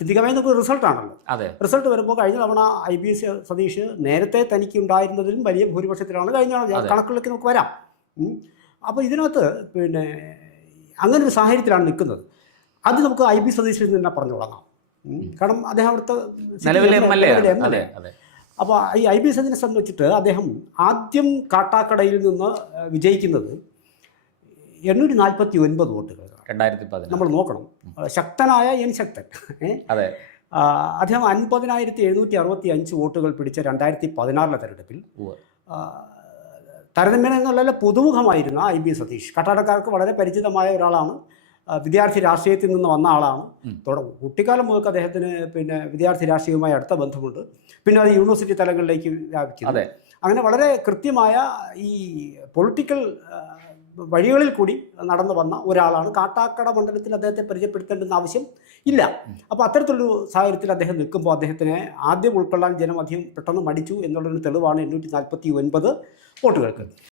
ആത്യന്തികമായി നമുക്ക് റിസൾട്ടാണല്ലോ. റിസൾട്ട് വരുമ്പോൾ കഴിഞ്ഞ തവണ IB സതീഷ് നേരത്തെ തനിക്ക് ഉണ്ടായിരുന്നതിലും വലിയ ഭൂരിപക്ഷത്തിലാണ് കഴിഞ്ഞ കണക്കുകളിലേക്ക് നമുക്ക് വരാം. അപ്പോൾ ഇതിനകത്ത് പിന്നെ അങ്ങനെ ഒരു സാഹചര്യത്തിലാണ് നിൽക്കുന്നത്. അത് നമുക്ക് IB സതീഷിൽ തന്നെ പറഞ്ഞു തുടങ്ങാം. കാരണം അദ്ദേഹം അവിടുത്തെ അപ്പോൾ ഈ IB സതീഷിനെ സംബന്ധിച്ചിട്ട് അദ്ദേഹം ആദ്യം കാട്ടാക്കടയിൽ നിന്ന് വിജയിക്കുന്നത് 849 വോട്ടുകൾ. 2010 നമ്മൾ നോക്കണം. ശക്തനായ ശക്തൻ. അദ്ദേഹം 50,765 വോട്ടുകൾ പിടിച്ച 2016 തെരഞ്ഞെടുപ്പിൽ താരതമ്യേന എന്നുള്ള പുതുമുഖമായിരുന്ന IB സതീഷ് കട്ടാടക്കാർക്ക് വളരെ പരിചിതമായ ഒരാളാണ്. വിദ്യാർത്ഥി രാഷ്ട്രീയത്തിൽ നിന്ന് വന്ന ആളാണ്. കുട്ടിക്കാലം മുതൽ അദ്ദേഹത്തിന് പിന്നെ വിദ്യാർത്ഥി രാഷ്ട്രീയവുമായി അടുത്ത ബന്ധമുണ്ട്. പിന്നെ അത് യൂണിവേഴ്സിറ്റി തലങ്ങളിലേക്ക് വ്യാപിക്കുന്നു. അങ്ങനെ വളരെ കൃത്യമായ ഈ പൊളിറ്റിക്കൽ വഴികളിൽ കൂടി നടന്നു വന്ന ഒരാളാണ്. കാട്ടാക്കട മണ്ഡലത്തിൽ അദ്ദേഹത്തെ പരിചയപ്പെടുത്തേണ്ടെന്ന ആവശ്യം ഇല്ല. അപ്പോൾ അത്തരത്തിലൊരു സാഹചര്യത്തിൽ അദ്ദേഹം നിൽക്കുമ്പോൾ അദ്ദേഹത്തിനെ ആദ്യം ഉൾക്കൊള്ളാൻ ജനം അധികം പെട്ടെന്ന് മടിച്ചു എന്നുള്ളൊരു തെളിവാണ് 849 വോട്ടുകൾക്ക്.